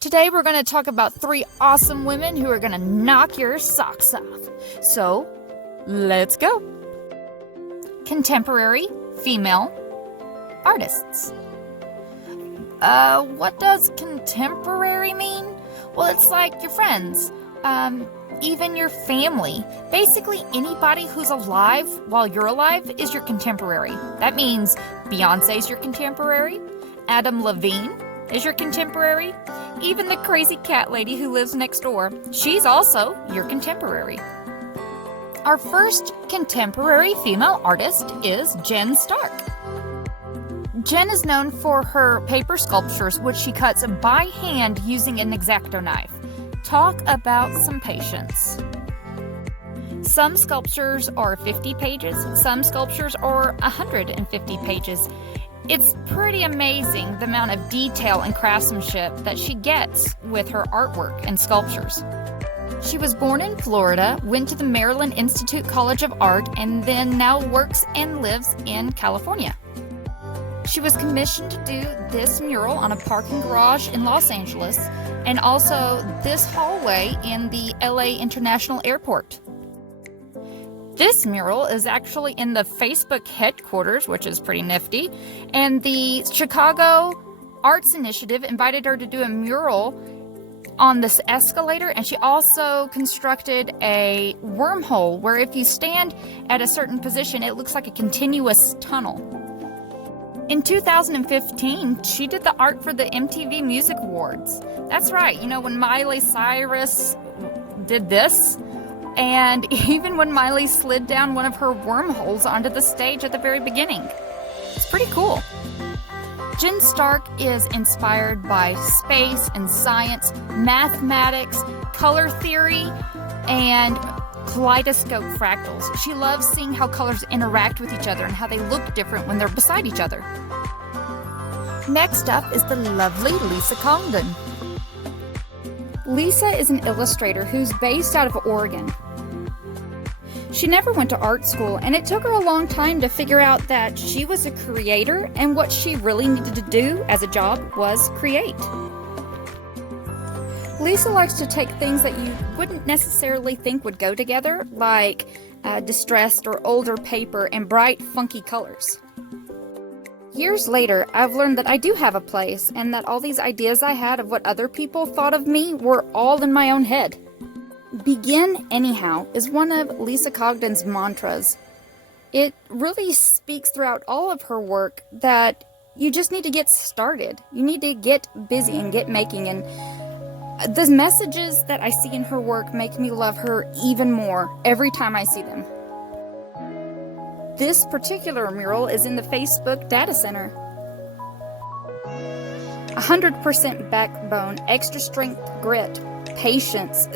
Today we're going to talk about 3 awesome women who are going to knock your socks off. So, let's go. Contemporary female artists. What does contemporary mean? Well, it's like your friends, even your family. Basically, anybody who's alive while you're alive is your contemporary. That means Beyonce's your contemporary, Adam Levine is your contemporary, even the crazy cat lady who lives next door, she's also your contemporary. Our first contemporary female artist is Jen Stark. Jen is known for her paper sculptures, which she cuts by hand using an X-Acto knife. Talk about some patience. Some sculptures are 50 pages, some sculptures are 150 pages. It's pretty amazing the amount of detail and craftsmanship that she gets with her artwork and sculptures. She was born in Florida, went to the Maryland Institute College of Art, and then now works and lives in California. She was commissioned to do this mural on a parking garage in Los Angeles, and also this hallway in the LA International Airport. This mural is actually in the Facebook headquarters, which is pretty nifty, and the Chicago Arts Initiative invited her to do a mural on this escalator, and she also constructed a wormhole where if you stand at a certain position, it looks like a continuous tunnel. In 2015, she did the art for the MTV Music Awards. That's right, when Miley Cyrus did this, and even when Miley slid down one of her wormholes onto the stage at the very beginning. It's pretty cool. Jen Stark is inspired by space and science, mathematics, color theory, and kaleidoscope fractals. She loves seeing how colors interact with each other and how they look different when they're beside each other. Next up is the lovely Lisa Congdon. Lisa is an illustrator who's based out of Oregon. She never went to art school, and it took her a long time to figure out that she was a creator and what she really needed to do as a job was create. Lisa likes to take things that you wouldn't necessarily think would go together, like distressed or older paper and bright, funky colors. Years later, I've learned that I do have a place, and that all these ideas I had of what other people thought of me were all in my own head. Begin anyhow is one of Lisa Congdon's mantras. It really speaks throughout all of her work that you just need to get started. You need to get busy and get making, and the messages that I see in her work make me love her even more every time I see them. This particular mural is in the Facebook data center. 100% backbone, extra strength grit, patience.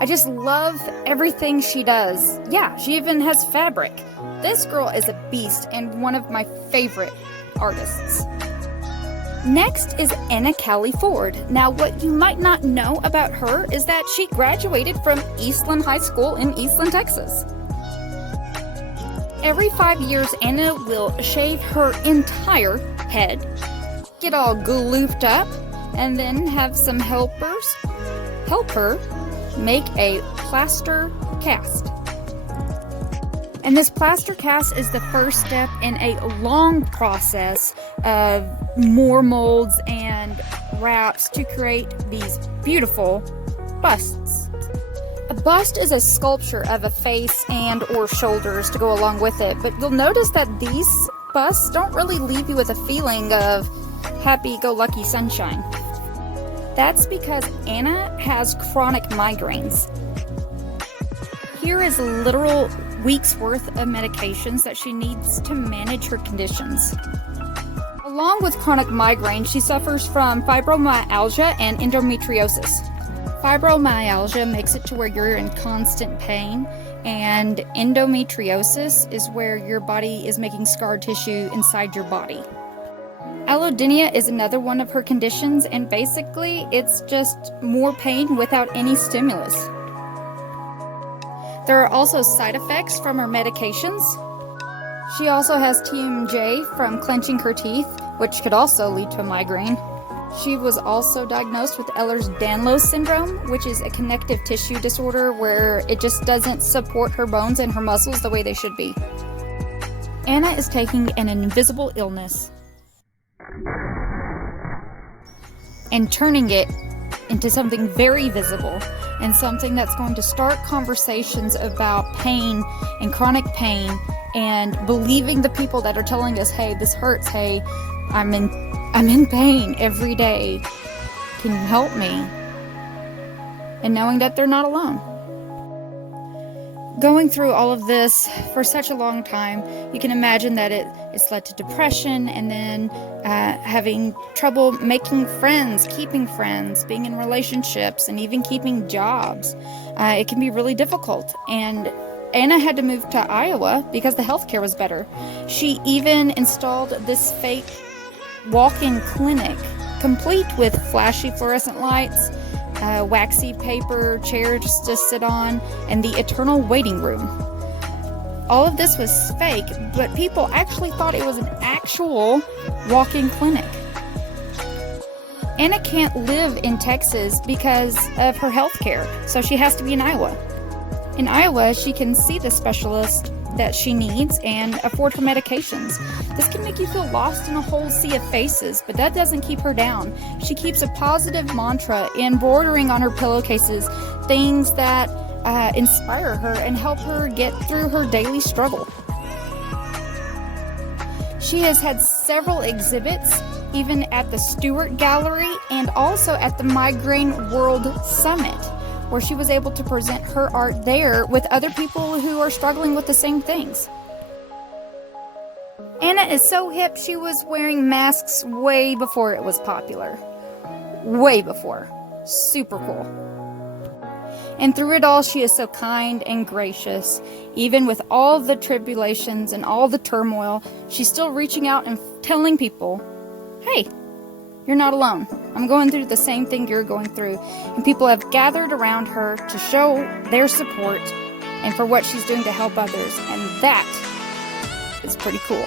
I just love everything she does. Yeah, she even has fabric. This girl is a beast and one of my favorite artists. Next is Anna Cowley Ford. Now, what you might not know about her is that she graduated from Eastland High School in Eastland, Texas. Every 5 years, Anna will shave her entire head, get all glooped up, and then have some helpers help her make a plaster cast. And this plaster cast is the first step in a long process of more molds and wraps to create these beautiful busts. A bust is a sculpture of a face and or shoulders to go along with it, but you'll notice that these busts don't really leave you with a feeling of happy-go-lucky sunshine. That's because Anna has chronic migraines. Here is literal weeks worth of medications that she needs to manage her conditions. Along with chronic migraine, she suffers from fibromyalgia and endometriosis. Fibromyalgia makes it to where you're in constant pain, and endometriosis is where your body is making scar tissue inside your body. Allodynia is another one of her conditions, and basically it's just more pain without any stimulus. There are also side effects from her medications. She also has TMJ from clenching her teeth, which could also lead to a migraine. She was also diagnosed with Ehlers-Danlos syndrome, which is a connective tissue disorder where it just doesn't support her bones and her muscles the way they should be. Anna is taking an invisible illness and turning it into something very visible and something that's going to start conversations about pain and chronic pain and believing the people that are telling us, hey, this hurts, hey, I'm in pain every day. Can you help me? And knowing that they're not alone. Going through all of this for such a long time, you can imagine that it's led to depression and then having trouble making friends, keeping friends, being in relationships, and even keeping jobs. It can be really difficult. And Anna had to move to Iowa because the healthcare was better. She even installed this fake walk-in clinic, complete with flashy fluorescent lights, waxy paper chairs to sit on, and the eternal waiting room. All of this was fake, but people actually thought it was an actual walk-in clinic. Anna can't live in Texas because of her health care, so she has to be in Iowa. In Iowa, she can see the specialist that she needs and afford her medications. This can make you feel lost in a whole sea of faces, but that doesn't keep her down. She keeps a positive mantra embroidering on her pillowcases things that inspire her and help her get through her daily struggle. She has had several exhibits, even at the Stewart Gallery and also at the Migraine World Summit, where she was able to present her art there with other people who are struggling with the same things. Anna is so hip, she was wearing masks way before it was popular. Way before. Super cool. And through it all, she is so kind and gracious. Even with all the tribulations and all the turmoil, she's still reaching out and telling people, hey, you're not alone. I'm going through the same thing you're going through. And people have gathered around her to show their support and for what she's doing to help others. And that is pretty cool.